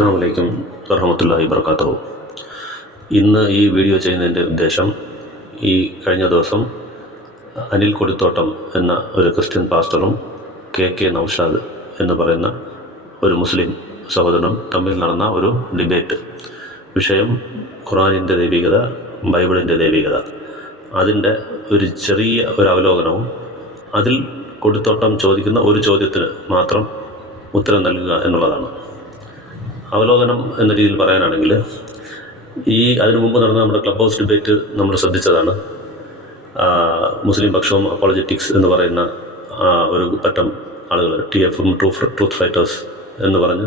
അസ്സലാമു അലൈക്കും വറഹ്മത്തുള്ളാഹി വബറകാതുഹു. ഇന്ന് ഈ വീഡിയോ ചെയ്യുന്നതിൻ്റെ ഉദ്ദേശം, ഈ കഴിഞ്ഞ ദിവസം അനിൽ കൊടിത്തോട്ടം എന്ന ഒരു ക്രിസ്ത്യൻ പാസ്റ്ററും കെ നൗഷാദ് എന്ന് പറയുന്ന ഒരു മുസ്ലിം സഹോദരനും തമ്മിൽ നടന്ന ഒരു ഡിബേറ്റ്. വിഷയം ഖുർആനിൻ്റെ ദൈവികത, ബൈബിളിൻ്റെ ദൈവികത. അതിൻ്റെ ഒരു ചെറിയ ഒരു അവലോകനവും അതിൽ കൊടിത്തോട്ടം ചോദിക്കുന്ന ഒരു ചോദ്യത്തിന് മാത്രം ഉത്തരം നൽകുക എന്നുള്ളതാണ്. അവലോകനം എന്ന രീതിയിൽ പറയാനാണെങ്കിൽ, അതിനു മുമ്പ് നടന്ന നമ്മുടെ ക്ലബ് ഹൗസ് ഡിബേറ്റ് നമ്മൾ ശ്രദ്ധിച്ചതാണ്. മുസ്ലിം പക്ഷവും അപ്പോളജറ്റിക്സ് എന്ന് പറയുന്ന ഒരു പറ്റം ആളുകൾ, TFM ട്രൂത്ത് ഫൈറ്റേഴ്സ് എന്ന് പറഞ്ഞ്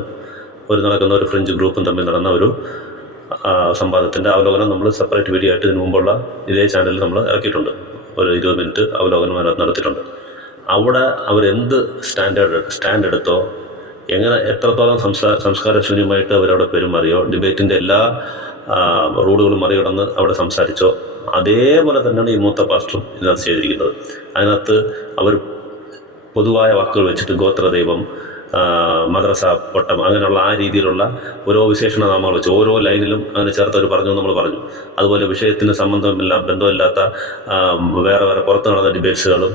നടക്കുന്ന ഒരു ഫ്രഞ്ച് ഗ്രൂപ്പും തമ്മിൽ നടന്ന ഒരു സംവാദത്തിൻ്റെ അവലോകനം നമ്മൾ സെപ്പറേറ്റ് വീഡിയോ ആയിട്ട് ഇതിനു മുമ്പുള്ള ഇതേ ചാനലിൽ നമ്മൾ ഇറക്കിയിട്ടുണ്ട്. ഒരു 20 മിനിറ്റ് അവലോകനം നടത്തിയിട്ടുണ്ട്. അവിടെ അവരെന്ത് സ്റ്റാൻഡ് എടുത്തോ, എത്രത്തോളം സംസ്കാരശൂന്യമായിട്ട് അവരവിടെ പെരുമാറിയോ, ഡിബേറ്റിൻ്റെ എല്ലാ റൂളുകളും മറികടന്ന് അവിടെ സംസാരിച്ചോ, അതേപോലെ തന്നെയാണ് ഈ മൂത്ത പാസ്റ്ററും ഇതിനകത്ത് ചെയ്തിരിക്കുന്നത്. അതിനകത്ത് അവർ പൊതുവായ വാക്കുകൾ വെച്ചിട്ട് ഗോത്രദൈവം, മദ്രസ പൊട്ടം, അങ്ങനെയുള്ള ആ രീതിയിലുള്ള ഓരോ വിശേഷണ നാമങ്ങൾ വെച്ച് ഓരോ ലൈനിലും അങ്ങനെ ചേർത്തവർ പറഞ്ഞു നമ്മൾ പറഞ്ഞു. അതുപോലെ വിഷയത്തിന് ബന്ധമില്ലാത്ത വേറെ പുറത്ത് നടന്ന ഡിബേറ്റ്സുകളും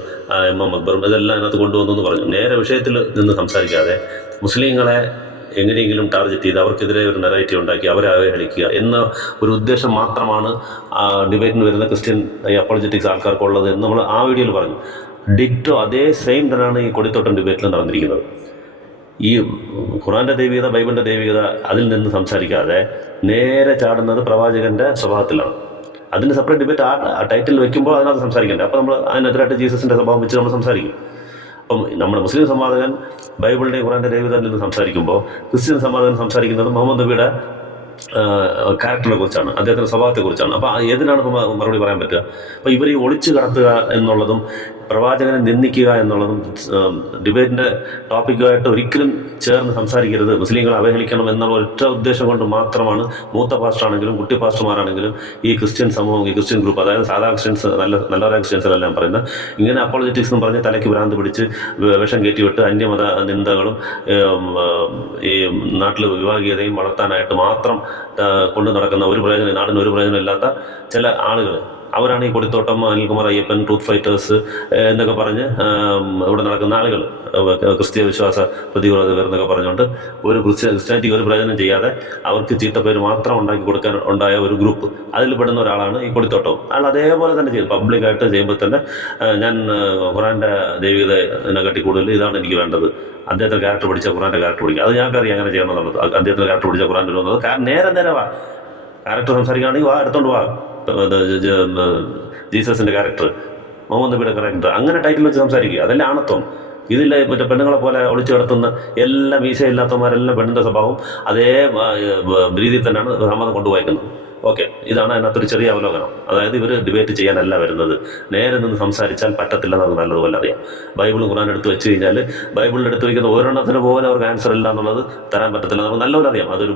MM അക്ബറും ഇതെല്ലാം അതിനകത്ത് കൊണ്ടുവന്നു പറഞ്ഞു. നേരെ വിഷയത്തിൽ നിന്ന് സംസാരിക്കാതെ മുസ്ലിങ്ങളെ എങ്ങനെയെങ്കിലും ടാർഗറ്റ് ചെയ്ത് അവർക്കെതിരെ ഒരു നെറേറ്റീവ് ഉണ്ടാക്കി അവരെ അവഹേളിക്കുക എന്ന ഒരു ഉദ്ദേശം മാത്രമാണ് ഡിബേറ്റിന് വരുന്ന ക്രിസ്ത്യൻ അപ്പോളജറ്റിക്സ് ആൾക്കാർക്കുള്ളത് എന്ന് നമ്മൾ ആ വീഡിയോയിൽ പറഞ്ഞു. ഡിറ്റോ അതേ സെയിം തന്നെയാണ് ഈ കൊടിത്തോട്ടം ഡിബേറ്റിൽ നടന്നിരിക്കുന്നത്. ഈ ഖുർആൻ്റെ ദൈവികത, ബൈബിളിൻ്റെ ദൈവികത അതിൽ നിന്ന് സംസാരിക്കാതെ നേരെ ചാടുന്നത് പ്രവാചകൻ്റെ സ്വഭാവത്തിലാണ്. അതിന് സെപ്പറേറ്റ് ഡിബേറ്റ് ആ ടൈറ്റിൽ വെക്കുമ്പോൾ അതിനകത്ത് സംസാരിക്കണ്ടേ. അപ്പോൾ നമ്മൾ അതിനെതിരായിട്ട് ജീസസിൻ്റെ സ്വഭാവം വെച്ച് നമ്മൾ സംസാരിക്കും. അപ്പം നമ്മുടെ മുസ്ലിം സംവാദകൻ ബൈബിളിൻ്റെ ഖുർആൻ്റെ ദൈവികതയിൽ നിന്ന് സംസാരിക്കുമ്പോൾ, ക്രിസ്ത്യൻ സംവാദകൻ സംസാരിക്കുന്നത് മുഹമ്മദ് നബിയുടെ ക്യാരക്ടറിനെ കുറിച്ചാണ്, അദ്ദേഹത്തിൻ്റെ സ്വഭാവത്തെക്കുറിച്ചാണ്. അപ്പോൾ ഏതിനാണ് ഇപ്പോൾ മറുപടി പറയാൻ പറ്റുക? അപ്പോൾ ഇവർ ഈ ഒളിച്ചു കടത്തുക എന്നുള്ളതും പ്രവാചകനെ നിന്ദിക്കുക എന്നുള്ളതും ഡിബേറ്റിൻ്റെ ടോപ്പിക്കുമായിട്ട് ഒരിക്കലും ചേർന്ന് സംസാരിക്കരുത്, മുസ്ലിങ്ങളെ അവഹേളിക്കണം എന്നുള്ള ഒറ്റ ഉദ്ദേശം കൊണ്ട് മാത്രമാണ് മൂത്ത പാസ്റ്ററാണെങ്കിലും കുട്ടി പാസ്റ്റർമാരാണെങ്കിലും ഈ ക്രിസ്ത്യൻ സമൂഹം, ഈ ക്രിസ്ത്യൻ ഗ്രൂപ്പ്, അതായത് സാധാ ക്രിസ്ത്യൻസ്, നല്ലവരായ ക്രിസ്ത്യൻസിനെല്ലാം പറയുന്നത് ഇങ്ങനെ അപ്പോളജറ്റിക്സ് എന്ന് പറഞ്ഞ് തലയ്ക്ക് ഭ്രാന്ത് പിടിച്ച് വിഷം കയറ്റിവിട്ട് അന്യമത നിന്ദകളും ഈ നാട്ടിൽ വിഭാഗീയതയും വളർത്താനായിട്ട് മാത്രം കൊണ്ടു നടക്കുന്ന നാടിന് ഒരു പ്രയോജനം ഇല്ലാത്ത ചില ആളുകൾ, അവരാണ് ഈ കൊടിത്തോട്ടം, അനിൽകുമാർ അയ്യപ്പൻ, ട്രൂത്ത് ഫൈറ്റേഴ്സ് എന്നൊക്കെ പറഞ്ഞ് ഇവിടെ നടക്കുന്ന ആളുകൾ, ക്രിസ്തീയ വിശ്വാസ പ്രതിരോധകർ എന്നൊക്കെ പറഞ്ഞുകൊണ്ട് ഒരു ക്രിസ്ത്യാനിറ്റിക്ക് ഒരു പ്രയോജനം ചെയ്യാതെ അവർക്ക് ചീത്തപ്പേര് മാത്രം ഉണ്ടാക്കി കൊടുക്കാൻ ഉണ്ടായ ഒരു ഗ്രൂപ്പ്, അതിൽ പെടുന്ന ഒരാളാണ് ഈ കൊടിത്തോട്ടം. അയാൾ അതേപോലെ തന്നെ ചെയ്തു, പബ്ലിക്കായിട്ട് ചെയ്യുമ്പോൾ തന്നെ ഞാൻ ഖുർആൻ്റെ ദൈവികതയെക്കാട്ടി കൂടുതൽ ഇതാണ് എനിക്ക് വേണ്ടത്, അദ്ദേഹത്തിൻ്റെ ക്യാരക്ടർ പഠിച്ച ഖുർആൻ്റെ ക്യാരക്ടർ പഠിക്കുക, അത് ഞങ്ങൾക്കറിയാം അങ്ങനെ ചെയ്യണം എന്നുള്ളത്. അദ്ദേഹത്തിൻ്റെ ക്യാരക്ടർ പഠിച്ച ഖുർആൻ വരുന്നത് നേരെ വാ, ക്യാരക്ടർ സംസാരിക്കുകയാണെങ്കിൽ വാ, എടുത്തോണ്ട് വാ, ജീസസിൻ്റെ ക്യാരക്ടർ, മുഹമ്മദ് നബിയുടെ ക്യാരക്ടർ, അങ്ങനെ ടൈറ്റിൽ വെച്ച് സംസാരിക്കുക. അതല്ലേ ആണത്വം. ഇതില്ല മറ്റേ പെണ്ണുങ്ങളെ പോലെ ഒളിച്ചു കിടത്തുന്ന എല്ലാ മീശയില്ലാത്തവന്മാരെല്ലാം പെണ്ണിൻ്റെ സ്വഭാവം അതേ രീതിയിൽ തന്നെയാണ് സമ്മതം കൊണ്ടുപോയിരിക്കുന്നത്. ഓക്കെ, ഇതാണ് അതിനകത്തൊരു ചെറിയ അവലോകനം. അതായത് ഇവർ ഡിബേറ്റ് ചെയ്യാനല്ല വരുന്നത്, നേരെ നിന്ന് സംസാരിച്ചാൽ പറ്റത്തില്ലെന്ന് നമുക്ക് നല്ലതുപോലെ അറിയാം. ബൈബിളും ഖുർആൻ എടുത്ത് വെച്ച് കഴിഞ്ഞാൽ ബൈബിളിൽ എടുത്ത് വയ്ക്കുന്ന ഒരെണ്ണത്തിന് പോലും അവർക്ക് ആൻസർ ഇല്ല എന്നുള്ളത് തരാൻ പറ്റത്തില്ല, നമുക്ക് നല്ലപോലെ അറിയാം. അതൊരു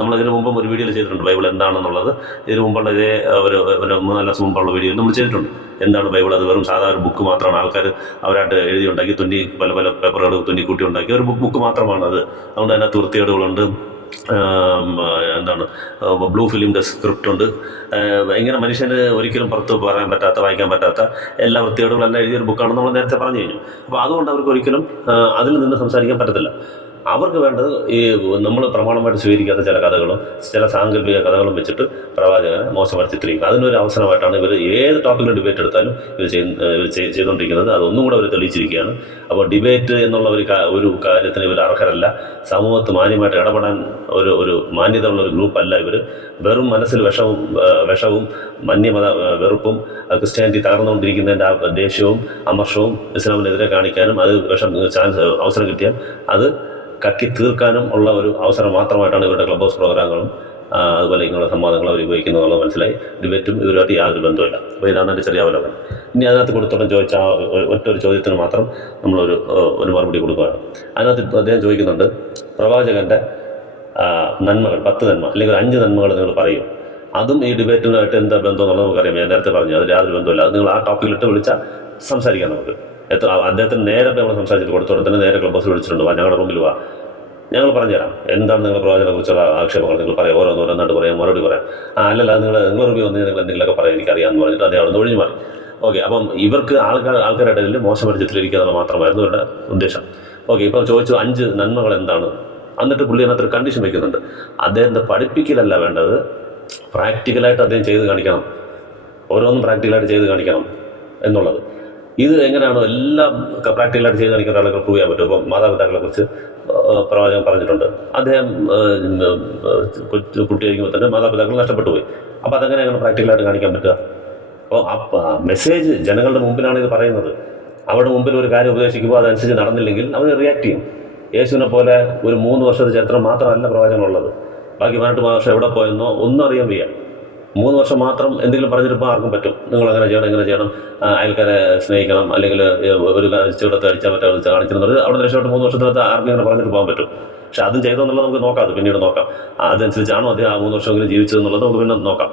നമ്മളതിന് മുമ്പും ഒരു വീഡിയോയിൽ ചെയ്തിട്ടുണ്ട് ബൈബിൾ എന്താണെന്നുള്ളത്. ഇതിന് മുമ്പുള്ള ഇതേ ഒരു 3-4 ദിവസം മുമ്പുള്ള വീഡിയോയിൽ നമ്മൾ ചെയ്തിട്ടുണ്ട്. എന്താണ് ബൈബിൾ? അത് വെറും സാധാരണ ബുക്ക് മാത്രമാണ്. ആൾക്കാർ അവരായിട്ട് എഴുതി ഉണ്ടാക്കി പല പേപ്പറുകൾ തുന്നിക്കൂട്ടി ഉണ്ടാക്കി ഒരു ബുക്ക് മാത്രമാണ് അത്. അതുകൊണ്ട് അതിനകത്ത് വൃത്തികേടുകളുണ്ട്, ബ്ലൂ ഫിലിമിൻ്റെ സ്ക്രിപ്റ്റ് ഉണ്ട്, ഇങ്ങനെ മനുഷ്യന് ഒരിക്കലും പുറത്ത് പറയാൻ പറ്റാത്ത, വായിക്കാൻ പറ്റാത്ത എല്ലാ വൃത്തികേടുകളെല്ലാം എഴുതിയൊരു ബുക്കാണെന്ന് നമ്മൾ നേരത്തെ പറഞ്ഞു കഴിഞ്ഞു. അപ്പോൾ അതുകൊണ്ട് അവർക്ക് ഒരിക്കലും അതിൽ നിന്ന് സംസാരിക്കാൻ പറ്റത്തില്ല. അവർക്ക് വേണ്ടത് ഈ നമ്മൾ പ്രമാണമായിട്ട് സ്വീകരിക്കാത്ത ചില കഥകളും ചില സാങ്കല്പിക കഥകളും വെച്ചിട്ട് പ്രവാചകനെ മോശമായി ചിത്രീകരിക്കുക. അതിനൊരു അവസരമായിട്ടാണ് ഇവർ ഏത് ടോപ്പിക്കിലും ഡിബേറ്റ് എടുത്താലും ഇവർ ചെയ്തുകൊണ്ടിരിക്കുന്നത്. അതൊന്നും കൂടെ അവർ തെളിയിച്ചിരിക്കുകയാണ്. അപ്പോൾ ഡിബേറ്റ് എന്നുള്ള ഒരു കാര്യത്തിന് ഇവർ അർഹരല്ല. സമൂഹത്ത് മാന്യമായിട്ട് ഇടപെടാൻ ഒരു മാന്യത ഉള്ള ഒരു ഗ്രൂപ്പല്ല ഇവർ. വെറും മനസ്സിൽ വിഷവും മന്യമത വെറുപ്പും ക്രിസ്ത്യാനിറ്റി തകർന്നുകൊണ്ടിരിക്കുന്നതിൻ്റെ ആ ദേഷ്യവും അമർഷവും ഇസ്ലാമിനെതിരെ കാണിക്കാനും അത് അവസരം കിട്ടിയാൽ അത് കക്കി തീർക്കാനും ഉള്ള ഒരു അവസരം മാത്രമായിട്ടാണ് ഇവരുടെ ക്ലബ് ഹൗസ് പ്രോഗ്രാമുകളും അതുപോലെ ഇങ്ങനെയുള്ള സംവാദങ്ങൾ അവർ ഉപയോഗിക്കുന്നതെന്നുള്ളത് മനസ്സിലായി. ഡിബേറ്റും ഇവരുമായിട്ട് യാതൊരു ബന്ധമില്ല. അപ്പോൾ ഇതാണ് എൻ്റെ ചെറിയ അവലോകനം. ഇനി അതിനകത്ത് കൊടുത്തോളം ചോദിച്ച ഒറ്റൊരു ചോദ്യത്തിന് മാത്രം നമ്മളൊരു മറുപടി കൊടുക്കുകയാണ്. അതിനകത്ത് അദ്ദേഹം ചോദിക്കുന്നുണ്ട്, പ്രവാചകൻ്റെ നന്മകൾ 10 നന്മ അല്ലെങ്കിൽ 5 നന്മകൾ നിങ്ങൾ പറയും, അതും ഈ ഡിബേറ്റുമായിട്ട് എന്താ ബന്ധം എന്നുള്ളത് നമുക്കറിയാം. ഞാൻ നേരത്തെ പറഞ്ഞു അതിൽ യാതൊരു ബന്ധമില്ല. അത് നിങ്ങൾ ആ ടോപ്പിക്കിലിട്ട് വിളിച്ചാൽ സംസാരിക്കാം നമുക്ക്. അദ്ദേഹത്തിന് നേരെ നമ്മൾ സംസാരിച്ചിട്ട് കൊടുത്തോടെ തന്നെ നേരെ ക്ലബ് ഹൗസിൽ വിളിച്ചിട്ടുണ്ട്, വാ ഞങ്ങളുടെ റൂമിൽ വാ, ഞങ്ങൾ പറഞ്ഞുതരാം എന്താണ് നിങ്ങൾ പ്രവാചകനെക്കുറിച്ചുള്ള ആക്ഷേപങ്ങൾ നിങ്ങൾ പറയാം, ഓരോന്നായിട്ട് പറയാം, മറുപടി പറയാം. അല്ലല്ല നിങ്ങൾ റിവ്യൂ വന്ന് നിങ്ങൾ എന്തെങ്കിലുമൊക്കെ പറയാം, എനിക്കറിയാമെന്ന് പറഞ്ഞിട്ട് അദ്ദേഹം അവിടെ നിന്ന് ഒഴിഞ്ഞു മാറി. ഓക്കെ, അപ്പം ഇവർക്ക് ആൾക്കാരുടെ ഇടയിൽ മോശം പരിചയത്തിലിരിക്കുക എന്നുള്ള മാത്രമായിരുന്നു ഇവരുടെ ഉദ്ദേശം. ഓക്കെ, ഇപ്പോൾ ചോദിച്ചു 5 നന്മകൾ എന്താണ്. എന്നിട്ട് പുള്ളി അതിനകത്തൊരു കണ്ടീഷൻ വയ്ക്കുന്നുണ്ട്. അദ്ദേഹത്തെ പഠിപ്പിക്കലല്ല വേണ്ടത്, പ്രാക്ടിക്കലായിട്ട് അദ്ദേഹം ചെയ്ത് കാണിക്കണം, ഓരോന്നും പ്രാക്ടിക്കലായിട്ട് ചെയ്ത് കാണിക്കണം എന്നുള്ളത്. ഇത് എങ്ങനെയാണോ എല്ലാം പ്രാക്ടിക്കലായിട്ട് ചെയ്ത് കാണിക്കുന്ന ആളുകൾ പ്രൂവ് ചെയ്യാൻ പറ്റും. ഇപ്പം മാതാപിതാക്കളെക്കുറിച്ച് പ്രവാചകൻ പറഞ്ഞിട്ടുണ്ട്. അദ്ദേഹം കുട്ടിയായിരിക്കുമ്പോൾ തന്നെ മാതാപിതാക്കൾ നഷ്ടപ്പെട്ടു പോയി. അപ്പോൾ അതെങ്ങനെ പ്രാക്ടിക്കലായിട്ട് കാണിക്കാൻ പറ്റുക? അപ്പോൾ മെസ്സേജ് ജനങ്ങളുടെ മുമ്പിലാണ് ഇത് പറയുന്നത്. അവരുടെ മുമ്പിൽ ഒരു കാര്യം ഉപദേശിക്കുമ്പോൾ അതനുസരിച്ച് നടന്നില്ലെങ്കിൽ അവർ റിയാക്ട് ചെയ്യും. യേശുവിനെ പോലെ ഒരു 3 വർഷത്തെ ചരിത്രം മാത്രമല്ല പ്രവാചകനുള്ളത്. ബാക്കി 18 വർഷം എവിടെ പോയെന്നോ ഒന്നും അറിയാൻ വയ്യ. 3 വർഷം മാത്രം എന്തെങ്കിലും പറഞ്ഞിട്ടിപ്പോൾ ആർക്കും പറ്റും, നിങ്ങൾ അങ്ങനെ ചെയ്യണം, ഇങ്ങനെ ചെയ്യണം, അയൽക്കാരെ സ്നേഹിക്കണം, അല്ലെങ്കിൽ ഒരു ചെറുടത്ത് അടിച്ചാൽ മറ്റേ കാണിച്ചിരുന്നത് അവിടെ രക്ഷപ്പെട്ട് 3 വർഷത്തിനകത്ത് ആർക്കും ഇങ്ങനെ പറഞ്ഞിട്ട് പോകാൻ പറ്റും. പക്ഷെ അതും ചെയ്തതെന്നുള്ളത് നമുക്ക് നോക്കാം, അത് പിന്നീട് നോക്കാം. അതനുസരിച്ചാണോ അദ്ദേഹം ആ 3 വർഷമെങ്കിലും ജീവിച്ചതെന്നുള്ളത് നമുക്ക് പിന്നെ നോക്കാം.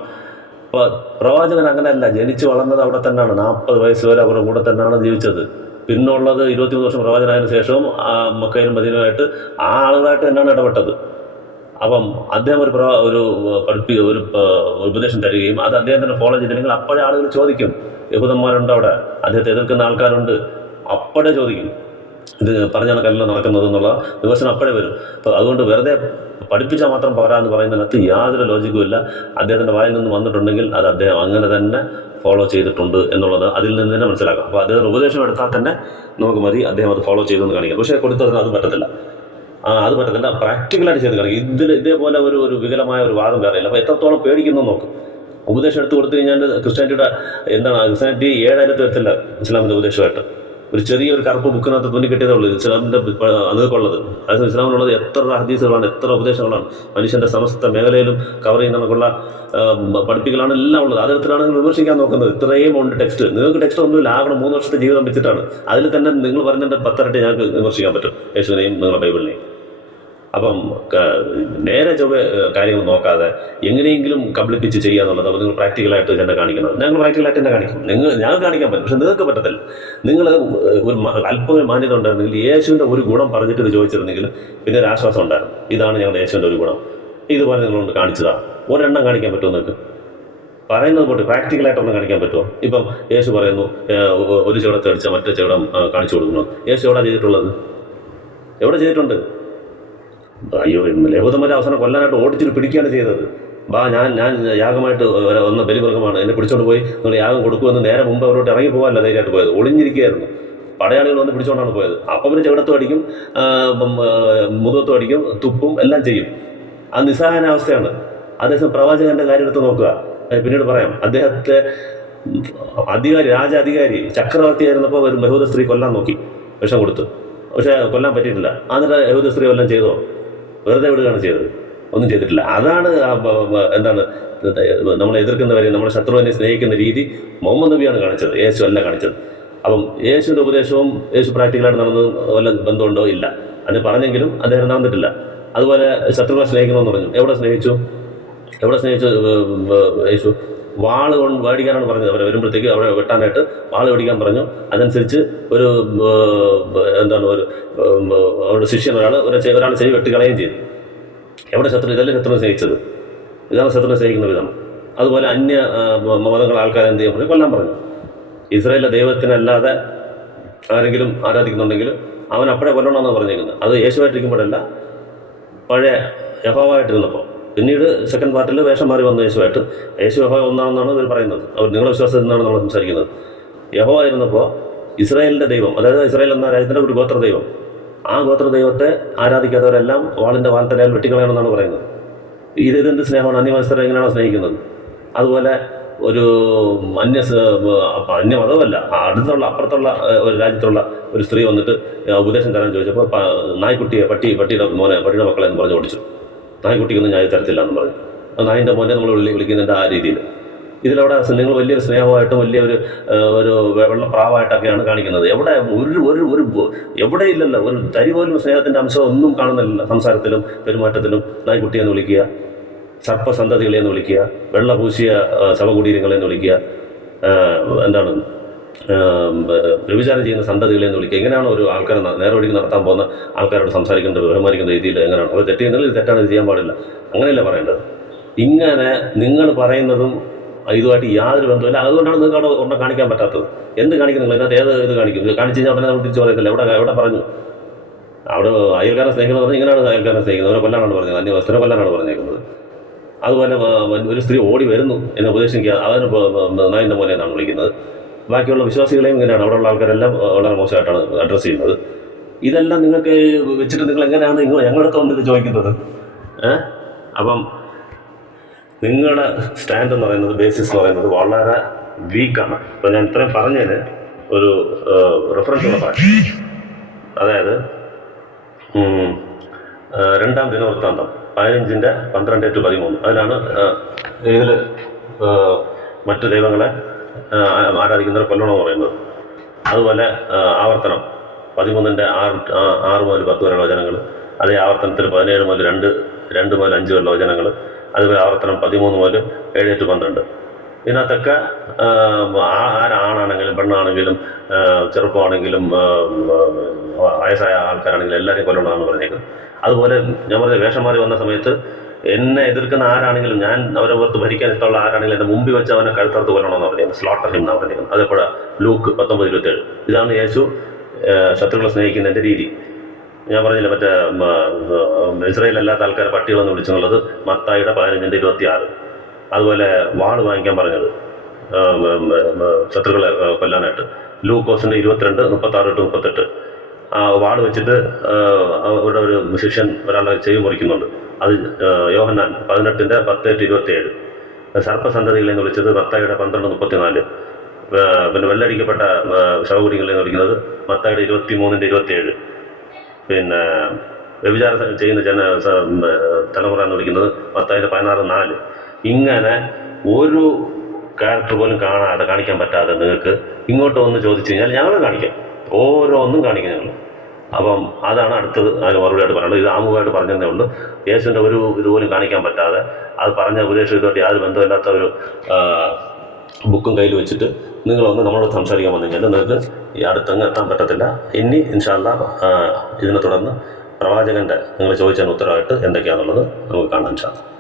അപ്പോൾ പ്രവാചകൻ അങ്ങനെയല്ല, ജനിച്ച് വളർന്നത് അവിടെ തന്നെയാണ്. 40 വയസ്സ് വരെ അവരുടെ കൂടെ തന്നെയാണ് ജീവിച്ചത്. പിന്നുള്ളത് 23 വർഷം പ്രവാചകനായതിനു ശേഷവും മക്കയിലും മദീനയുമായിട്ട് ആ ആളുകളായിട്ട് തന്നെയാണ് ഇടപെട്ടത്. അപ്പം അദ്ദേഹം ഒരു ഉപദേശം തരികയും അത് അദ്ദേഹം തന്നെ ഫോളോ ചെയ്തില്ലെങ്കിൽ അപ്പോഴേ ആളുകൾ ചോദിക്കും. യഹൂദന്മാരുണ്ട് അവിടെ, അദ്ദേഹത്തെ എതിർക്കുന്ന ആൾക്കാരുണ്ട്, അപ്പോഴേ ചോദിക്കും ഇത് പറഞ്ഞ കണക്കല്ല നടക്കുന്നത് എന്നുള്ള വിമർശനം അപ്പോഴേ വരും. അപ്പോൾ അതുകൊണ്ട് വെറുതെ പഠിപ്പിച്ചാൽ മാത്രം പോരാ എന്ന് പറയുന്നതിനകത്ത് യാതൊരു ലോജിക്കും ഇല്ല. അദ്ദേഹത്തിൻ്റെ വായിൽ നിന്ന് വന്നിട്ടുണ്ടെങ്കിൽ അത് അദ്ദേഹം അങ്ങനെ തന്നെ ഫോളോ ചെയ്തിട്ടുണ്ട് എന്നുള്ളത് അതിൽ നിന്ന് തന്നെ മനസ്സിലാക്കാം. അപ്പോൾ അദ്ദേഹത്തിൻ്റെ ഉപദേശം എടുത്താൽ തന്നെ നമുക്ക് മതി അദ്ദേഹം അത് ഫോളോ ചെയ്തെന്ന് കാണിക്കാം. പക്ഷേ കൊടുത്തതിന് അത് പറ്റത്തില്ല. അത് പറ്റത്തില്ല, പ്രാക്ടിക്കലായിട്ട് ചെയ്ത് കാണിക്കും. ഇതേപോലെ ഒരു വികലമായ ഒരു വാദം വേറെ ഇല്ല. അപ്പോൾ എത്രത്തോളം പേടിക്കുന്നു നോക്കും. ഉപദേശം എടുത്ത് കൊടുത്തു കഴിഞ്ഞാൽ ക്രിസ്ത്യാനിറ്റി 7000 വരത്തില്ല ഇസ്ലാമിൻ്റെ ഉപദേശമായിട്ട്. ഒരു ചെറിയൊരു കറുപ്പ് ബുക്കിനകത്ത് തുന്നി കിട്ടിയതേ ഉള്ളൂ ഇസ്ലാമിൻ്റെ അതൊക്കെയുള്ളത്. അതായത് ഇസ്ലാമിനുള്ളത് എത്ര ഹദീസുകളാണ്, എത്ര ഉപദേശങ്ങളാണ്, മനുഷ്യൻ്റെ സമസ്ത മേഖലയിലും കവർ ചെയ്യുന്നതിനുള്ള പഠിപ്പിക്കലാണ് എല്ലാം ഉള്ളത്. അതിനകത്തിലാണ് നിങ്ങൾ വിമർശിക്കാൻ നോക്കുന്നത്. ഇത്രയും ഉണ്ട് ടെക്സ്റ്റ്. നിങ്ങൾക്ക് ടെക്സ്റ്റ് ഒന്നുമില്ല, ആകണം 3 വർഷത്തെ ജീവിതം വെച്ചിട്ടാണ്. അതിൽ തന്നെ നിങ്ങൾ പറഞ്ഞതിൻ്റെ 10 ഇരട്ടി ഞങ്ങൾക്ക് വിമർശിക്കാൻ പറ്റും, യേശുവിനെയും നിങ്ങളുടെ ബൈബിളിനെയും. അപ്പം നേരെ ചൊവ്വ കാര്യങ്ങൾ നോക്കാതെ എങ്ങനെയെങ്കിലും കബളിപ്പിച്ച് ചെയ്യുക എന്നുള്ളത് അപ്പോൾ നിങ്ങൾ പ്രാക്ടിക്കലായിട്ട് തന്നെ കാണിക്കുന്നത്. ഞങ്ങൾ പ്രാക്ടിക്കലായിട്ട് തന്നെ കാണിക്കും. ഞങ്ങൾക്ക് കാണിക്കാൻ പറ്റും, പക്ഷെ നിങ്ങൾക്ക് പറ്റത്തില്ല. നിങ്ങൾ ഒരു അല്പം മാന്യത ഉണ്ടായിരുന്നെങ്കിൽ യേശുവിൻ്റെ ഒരു ഗുണം പറഞ്ഞിട്ട് ഇത് ചോദിച്ചിരുന്നെങ്കിൽ പിന്നെ ഒരു ആശ്വാസം ഉണ്ടായിരുന്നു. ഇതാണ് ഞങ്ങളുടെ യേശുവിൻ്റെ ഒരു ഗുണം, ഇതുപോലെ നിങ്ങളൊന്ന് കാണിച്ചതാണ്. ഒരെണ്ണം കാണിക്കാൻ പറ്റുമോ നിങ്ങൾക്ക്? പറയുന്നത് പോട്ട് പ്രാക്ടിക്കലായിട്ടൊന്നും കാണിക്കാൻ പറ്റുമോ? ഇപ്പം യേശു പറയുന്നു ഒരു ചെവിടത്തെ അടിച്ചാൽ മറ്റേ ചെവിടം കാണിച്ചു കൊടുക്കണം. യേശു എവിടെ ചെയ്തിട്ടുള്ളത്? എവിടെ ചെയ്തിട്ടുണ്ട്? അയ്യോ, യഹൂദന്മാരെ അവസാനം കൊല്ലാനായിട്ട് ഓടിച്ചിട്ട് പിടിക്കുകയാണ് ചെയ്തത്. ഞാൻ യാഗമായിട്ട് വന്ന ബലിമൃഗമാണ്, എന്നെ പിടിച്ചോണ്ട് പോയി നിങ്ങൾ യാഗം കൊടുക്കുമെന്ന് നേരെ മുമ്പ് അവരോട്ട് ഇറങ്ങി പോകാനല്ല ധൈര്യമായിട്ട് പോയത്, ഒളിഞ്ഞിരിക്കുകയായിരുന്നു. പടയാളികൾ വന്ന് പിടിച്ചുകൊണ്ടാണ് പോയത്. അപ്പം പിന്നെ ചെവിടത്തും അടിക്കും, മുഖത്തും അടിക്കും, തുപ്പും എല്ലാം ചെയ്യും. അത് നിസ്സഹായനാവസ്ഥയാണ്. അതേസമയം പ്രവാചകന്റെ കാര്യം എടുത്ത് നോക്കുക. പിന്നീട് പറയാം. അദ്ദേഹത്തെ രാജാധികാരി ചക്രവർത്തിയായിരുന്നപ്പോൾ ഒരു യഹൂദ സ്ത്രീ കൊല്ലാൻ നോക്കി, വിഷം കൊടുത്ത്. പക്ഷേ കൊല്ലാൻ പറ്റിയിട്ടില്ല. എന്നിട്ട് യഹൂദ സ്ത്രീ വല്ലതും ചെയ്തോ? വെറുതെ വിടുകയാണ് ചെയ്തത്, ഒന്നും ചെയ്തിട്ടില്ല. അതാണ് നമ്മളെ എതിർക്കുന്നവരെ, നമ്മുടെ ശത്രുവിനെ സ്നേഹിക്കുന്ന രീതി മുഹമ്മദ് നബിയാണ് കാണിച്ചത്, യേശു അല്ല കാണിച്ചത്. അപ്പം യേശുവിൻ്റെ ഉപദേശവും യേശു പ്രാക്ടിക്കലായിട്ട് നടന്നതും വല്ല ബന്ധമുണ്ടോ? ഇല്ല. അതിന് പറഞ്ഞെങ്കിലും അദ്ദേഹം നടന്നിട്ടില്ല. അതുപോലെ ശത്രുക്കളെ സ്നേഹിക്കണമെന്ന് പറഞ്ഞു. എവിടെ സ്നേഹിച്ചു യേശു? വാള് കൊണ്ട് മേടിക്കാനാണ് പറഞ്ഞത്. അവരെ വരുമ്പോഴത്തേക്ക് അവിടെ വെട്ടാനായിട്ട് വാള് മേടിക്കാൻ പറഞ്ഞു. അതനുസരിച്ച് അവരുടെ ശിഷ്യൻ ഒരാൾ ചെവി വെട്ടിക്കളയുകയും ചെയ്തു. എവിടെ ശത്രു? ഇതല്ലേ ശത്രുവിനെ സ്നേഹിച്ചത്? ഇതാണ് ശത്രുവിനെ സ്നേഹിക്കുന്ന വിധം. അതുപോലെ അന്യ മതങ്ങൾ ആൾക്കാരെ എന്ത് ചെയ്യാൻ പറഞ്ഞു? കൊല്ലാൻ പറഞ്ഞു. ഇസ്രായേലിലെ ദൈവത്തിനല്ലാതെ ആരെങ്കിലും ആരാധിക്കുന്നുണ്ടെങ്കിൽ അവൻ അപ്പോഴേ കൊല്ലണമെന്നാണ് പറഞ്ഞേക്കുന്നത്. അത് യേശുവായിട്ടിരിക്കുമ്പോഴല്ല, പഴയ യഹോവയായിട്ടിരുന്നപ്പോൾ. പിന്നീട് സെക്കൻഡ് പാർട്ടിൽ വേഷം മാറി വന്ന യേശു യഹോവ ഒന്നാണെന്നാണ് ഇവർ പറയുന്നത്. നിങ്ങളുടെ വിശ്വാസത്തിൽ നിന്നാണ് നമ്മൾ സംസാരിക്കുന്നത്. യഹോവ ആയിരുന്നപ്പോൾ ഇസ്രായേലിൻ്റെ ദൈവം, അതായത് ഇസ്രായേൽ എന്ന രാജ്യത്തിൻ്റെ ഒരു ഗോത്ര ദൈവം, ആ ഗോത്ര ദൈവത്തെ ആരാധിക്കാത്തവരെല്ലാം വാളിൻ്റെ വാൽത്തലയാൽ വെട്ടിക്കളയണമെന്നാണ് പറയുന്നത്. ഇതെന്ത് സ്നേഹമാണ്? അന്യമതസ്ഥരെ എങ്ങനെയാണോ സ്നേഹിക്കുന്നത്? അതുപോലെ ഒരു അന്യമതമല്ല, അപ്പുറത്തുള്ള ഒരു രാജ്യത്തുള്ള ഒരു സ്ത്രീ വന്നിട്ട് ഉപദേശം തരാൻ ചോദിച്ചപ്പോൾ നായ്ക്കുട്ടിയെ പട്ടിയുടെ മക്കളെ എന്ന് പറഞ്ഞ് ഓടിച്ചു. നായ്ക്കുട്ടിക്കൊന്നും ഞാൻ തരത്തില്ല എന്ന് പറഞ്ഞു. നായിൻ്റെ മോനെ നമ്മൾ വിളിക്കുന്നതിൻ്റെ ആ രീതിയിൽ. ഇതിലവിടെ നിങ്ങൾ വലിയൊരു സ്നേഹമായിട്ടും വലിയൊരു വെള്ളപ്രാവായിട്ടൊക്കെയാണ് കാണിക്കുന്നത്. എവിടെ ഇല്ലല്ലോ, ഒരു തരി പോലും സ്നേഹത്തിൻ്റെ അംശം ഒന്നും കാണുന്നില്ല. സംസാരത്തിലും പെരുമാറ്റത്തിലും നായ്ക്കുട്ടിയെന്ന് വിളിക്കുക, സർപ്പസന്തതികളെന്ന് വിളിക്കുക, വെള്ള പൂശിയ ശവകുടീരങ്ങളെന്ന് വിളിക്കുക, വ്യഭിചാരം ചെയ്യുന്ന സന്തതികളെ എന്ന് വിളിക്കുക. എങ്ങനെയാണ് ഒരു ആൾക്കാരെ നേർവഴിക്ക് നടത്താൻ പോകുന്ന ആൾക്കാരോട് സംസാരിക്കേണ്ടത്, ബഹുമാനിക്കുന്ന രീതിയിൽ എങ്ങനെയാണ്? അവർ തെറ്റ് ചെയ്യുന്നതിൽ തെറ്റാണ്, ഇത് ചെയ്യാൻ പാടില്ല, അങ്ങനെയല്ല പറയേണ്ടത്. ഇങ്ങനെ നിങ്ങൾ പറയുന്നതും ഇതുമായിട്ട് യാതൊരു ബന്ധമില്ല. അതുകൊണ്ടാണ് നിങ്ങൾക്ക് അവിടെ ഒന്നും കാണിക്കാൻ പറ്റാത്തത്. എന്ത് കാണിക്കും നിങ്ങൾ? ഇതിനകത്ത് ഏത് ഇത് കാണിക്കും? ഇത് കാണിച്ചു കഴിഞ്ഞാൽ ഉടനെ നമ്മൾ തിരിച്ച് പറയത്തില്ല. എവിടെ പറഞ്ഞു? അവിടെ അയൽക്കാരനെ സ്നേഹിക്കുന്നത് പറഞ്ഞാൽ ഇങ്ങനെയാണ് അയൽക്കാരനെ സ്നേഹിക്കുന്നത്, അവരെ കൊല്ലാനാണ് പറഞ്ഞത്, അന്യവസ്ത്രം കൊല്ലാനാണ് പറഞ്ഞേക്കുന്നത്. അതുപോലെ ഒരു സ്ത്രീ ഓടി വരുന്നു എന്നെ ഉപദേശിക്കുക, അതിന് നായിൻ്റെ മോനെ എന്നാണ് വിളിക്കുന്നത്. ബാക്കിയുള്ള വിശ്വാസികളെയും ഇങ്ങനെയാണ്, അവിടെയുള്ള ആൾക്കാരെല്ലാം വളരെ മോശമായിട്ടാണ് അഡ്രസ്സ് ചെയ്യുന്നത്. ഇതെല്ലാം നിങ്ങൾക്ക് വെച്ചിട്ട് നിങ്ങൾ എങ്ങനെയാണ് ഞങ്ങളുടെ അടുത്ത് വന്നിട്ട് ചോദിക്കുന്നത്? അപ്പം നിങ്ങളുടെ സ്റ്റാൻഡ് എന്ന് പറയുന്നത്, ബേസിസ് എന്ന് പറയുന്നത് വളരെ വീക്കാണ്. ഇപ്പോൾ ഞാൻ ഇത്രയും പറഞ്ഞതിന് ഒരു റെഫറൻസ് കൂടെ പറയാം. അതായത് 2-ാം ദിനവൃത്താന്തം 15:12-13 അതിലാണ് ഇതിൽ മറ്റു ദൈവങ്ങളെ ആരാധിക്കുന്നവരെ കൊല്ലണമെന്ന് പറയുന്നത്. അതുപോലെ ആവർത്തനം 13:6 മുതൽ 10 വരെയുള്ള വചനങ്ങൾ, അതേ ആവർത്തനത്തിൽ 17 മുതൽ 2 മുതൽ 5 വരെയുള്ള വചനങ്ങൾ, അതുപോലെ ആവർത്തനം 13 മുതൽ 7-12. ഇതിനകത്തൊക്കെ ആരാണെങ്കിലും പെണ്ണാണെങ്കിലും ചെറുപ്പമാണെങ്കിലും വയസ്സായ ആൾക്കാരാണെങ്കിലും എല്ലാവരെയും കൊല്ലണമെന്നാണ് പറഞ്ഞേക്കുന്നത്. അതുപോലെ ഞാൻ പറഞ്ഞ വേഷന്മാർ വന്ന സമയത്ത് എന്നെ എതിർക്കുന്ന ആരാണെങ്കിലും, ഞാൻ അവരെ പുറത്ത് ഭരിക്കാൻ ഇഷ്ടമുള്ള ആരാണെങ്കിലും എൻ്റെ മുമ്പിൽ വെച്ച് അവനെ കഴുത്തറുത്ത് കൊല്ലണമെന്ന് പറഞ്ഞത്, സ്ലോട്ടർ ഹിം എന്നാണ് പറഞ്ഞേക്കുന്നത്. അതേപോലെ ലൂക്ക് 19:27. ഇതാണ് യേശു ശത്രുക്കളെ സ്നേഹിക്കുന്നതിൻ്റെ രീതി. ഞാൻ പറഞ്ഞില്ല മറ്റേ ഇസ്രായേലല്ലാത്ത ആൾക്കാരെ പട്ടികളെന്ന് വിളിച്ചെന്നുള്ളത് മത്തായിയുടെ 15:26. അതുപോലെ വാള് വാങ്ങിക്കാൻ പറഞ്ഞത് ശത്രുക്കളെ കൊല്ലാനായിട്ട് ലൂക്കോസിൻ്റെ 22:36-38. വാള് വെച്ചിട്ട് അവിടെ ഒരു ശിഷ്യൻ ഒരാളുടെ ചെവി മുറിക്കുന്നുണ്ട്. അത് യോഹന്നാൻ 18:10-27. സർപ്പസന്തതികളെന്ന് വിളിച്ചത് മത്തായിയുടെ 12:34. പിന്നെ വെള്ളടിക്കപ്പെട്ട ശവകുടികളെന്ന് വിളിക്കുന്നത് മത്തായിയുടെ 23:27. പിന്നെ വ്യഭിചാരം ചെയ്യുന്ന തലമുറ എന്ന് വിളിക്കുന്നത് മത്തായിയുടെ 16:4. ഇങ്ങനെ ഒരു ക്യാരക്ടർ പോലും കാണിക്കാൻ പറ്റാതെ നിങ്ങൾക്ക് ഇങ്ങോട്ട് വന്ന് ചോദിച്ചു കഴിഞ്ഞാൽ ഞങ്ങൾ കാണിക്കാം, ഓരോന്നും കാണിക്കും ഞങ്ങൾ. അപ്പം അതാണ് അടുത്തത് അതിന് മറുപടിയായിട്ട് പറയുന്നത്. ഇത് ആമുഖമായിട്ട് പറഞ്ഞതേ ഉള്ളൂ. യേശുവിൻ്റെ ഒരു ഇതുപോലും കാണിക്കാൻ പറ്റാതെ, അത് പറഞ്ഞ ഉപദേശം ഇതുമായിട്ട് യാതൊരു ബന്ധമില്ലാത്ത ഒരു ബുക്കും കയ്യിൽ വെച്ചിട്ട് നിങ്ങളൊന്ന് നമ്മളോട് സംസാരിക്കാൻ വന്നു കഴിഞ്ഞാൽ നിങ്ങൾക്ക് ഈ അടുത്തങ്ങ് എത്താൻ പറ്റത്തില്ല. ഇനി ഇൻഷാ അല്ലാഹ് ഇതിനെ തുടർന്ന് പ്രവാചകൻ്റെ നിങ്ങൾ ചോദിച്ചതിന് ഉത്തരവായിട്ട് എന്തൊക്കെയാണെന്നുള്ളത് നമുക്ക് കാണാൻ ഇൻഷാ അല്ലാഹ്.